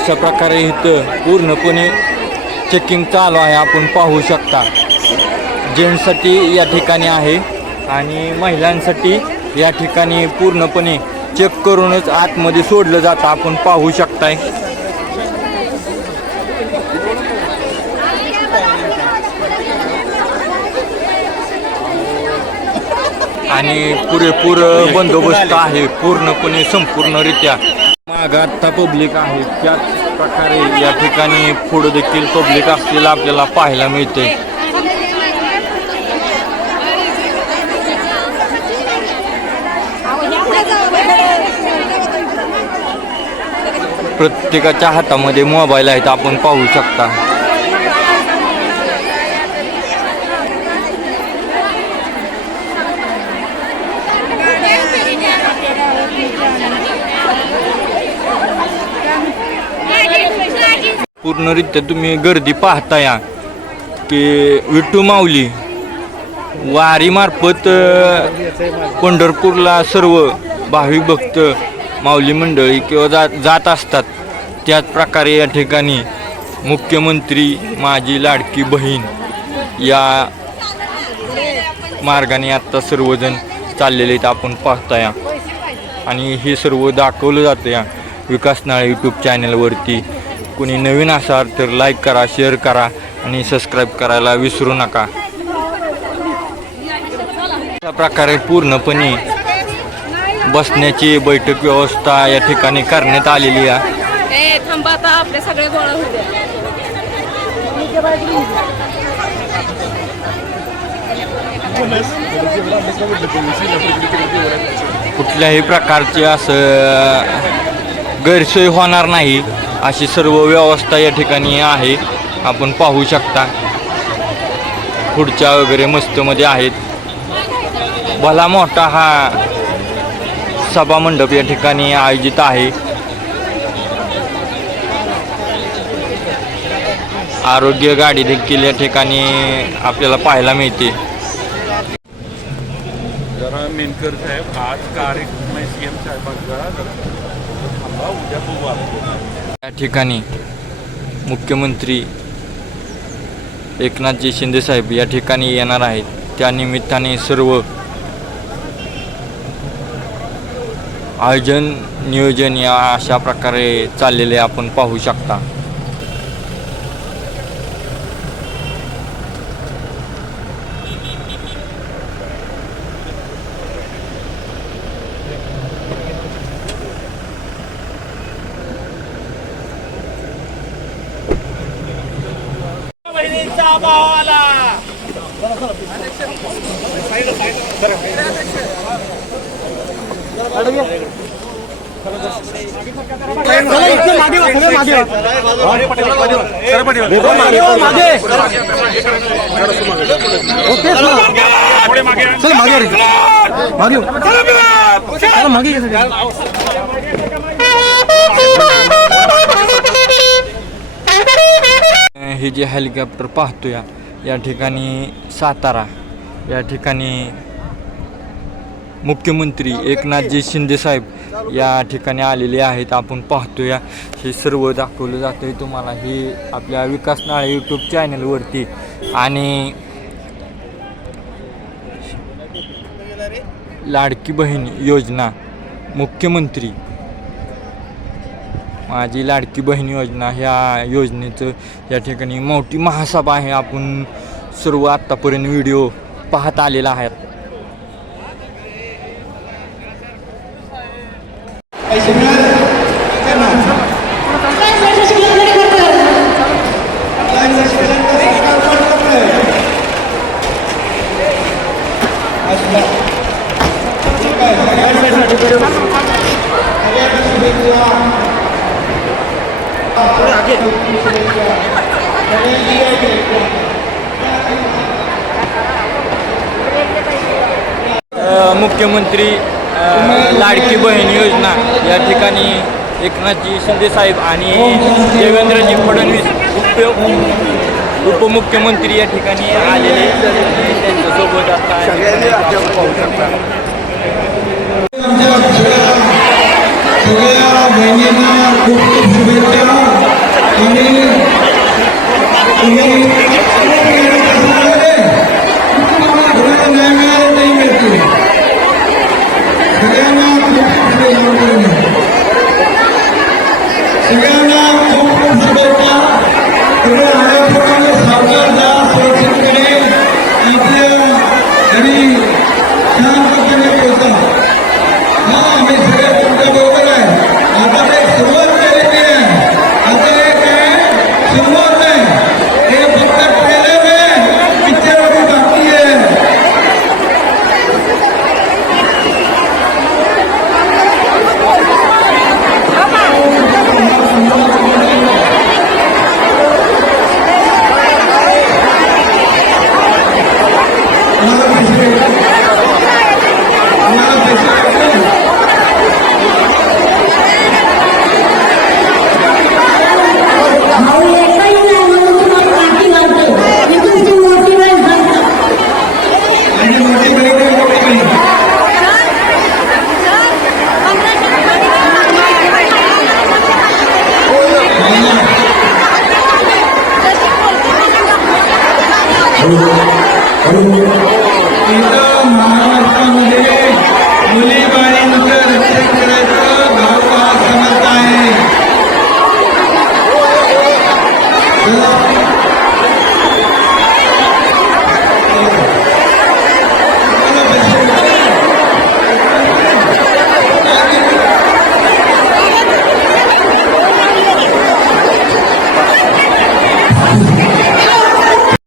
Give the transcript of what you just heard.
अशा प्रकारे इथं पूर्णपणे चेकिंग चालू आहे. आपण पाहू शकता. जेंट्ससाठी या ठिकाणी आहे आणि महिलांसाठी या ठिकाणी पूर्णपणे चेक करूनच आतमध्ये सोडलं जातं. आपण पाहू शकताय. आणि पुरेपूर बंदोबस्त आहे. पूर्णपणे संपूर्णरित्या. माग आत्ता पब्लिक आहे. त्याच प्रकारे या ठिकाणी पुढे देखील पब्लिक असलेलं आपल्याला पाहायला मिळते प्रत्येकाच्या हातामध्ये मोबाईल आहेत आपण पाहू शकता. पूर्णरित्या तुम्ही गर्दी पाहता या की विठू माऊली वारीमार्फत पंढरपूरला सर्व भाविक भक्त माऊली मंडळी किंवा जा जात असतात. त्याच प्रकारे या ठिकाणी मुख्यमंत्री माझी लाडकी बहीण या मार्गाने आत्ता सर्वजण चाललेले आहेत आपण पाहता या आणि हे सर्व दाखवलं जातं या विकास नाळे यूट्यूब चॅनलवरती कोणी नवीन असाल तर लाईक करा शेअर करा आणि सबस्क्राईब करायला विसरू नका. अशा प्रकारे पूर्णपणे बसण्याची बैठक व्यवस्था या ठिकाणी करण्यात आलेली आहे. आपले सगळे गोळा कुठल्याही प्रकारचे असं गैरसोय होणार नाही. अशी सर्व व्यवस्था या ठिकाणी आहे. आपण पाहू शकता. खुर्च्या वगैरे मस्तमध्ये आहेत. भला मोठा हा सभा मंडप या ठिकाणी आयोजित आहे. आरोग्य गाडी देखील या ठिकाणी आपल्याला पाहायला मिळते. मेनकर साहेब आज कार्यक्रम सी एम साहेबांचा थांबा उद्या बघू आपण. या ठिकाणी मुख्यमंत्री एकनाथजी शिंदे साहेब या ठिकाणी येणार आहेत. त्या निमित्ताने सर्व आयोजन नियोजन या अशा प्रकारे चाललेले आपण पाहू शकता. चला मागे मागे. चला मागे. हे जे हेलिकॉप्टर पाहतो या या ठिकाणी सातारा या ठिकाणी मुख्यमंत्री एकनाथजी शिंदे साहेब या ठिकाणी आलेले आहेत आपण पाहतो या हे सर्व दाखवलं जातं आहे तुम्हाला. हे आपल्या विकास नाळे यूट्यूब चॅनलवरती आणि लाडकी बहीण योजना मुख्यमंत्री माझी लाडकी बहीण योजना ह्या योजनेचं या ठिकाणी मोठी महासभा आहे. आपण सर्व आत्तापर्यंत व्हिडिओ पाहत आलेला आहे अ, मुख्यमंत्री लाडकी बहीण योजना. या ठिकाणी एकनाथजी शिंदेसाहेब आणि देवेंद्रजी फडणवीस उप उपमुख्यमंत्री या ठिकाणी आलेले सावकार जा सुरक्षितपणे आपल्या घरी शांतपणे पोहोचा हा आम्ही सगळे तुमच्या बरोबर आहे आता ते सुरुवात केलेली आहे आता हे काय सुरुवात आहे हे फक्त ट्रेलर आहे पिक्चर अभी बाकी आहे मला पैसे मला पैसे भाऊ एकही नाही म्हणून तुम्हाला पाठी लावतो मी तुमची मोठी बहीण सांगतो आणि मोठी बहीण आहे, मोठी बहीण इथं महाराष्ट्रामध्ये मुली बाळींचं रक्षण करायचं.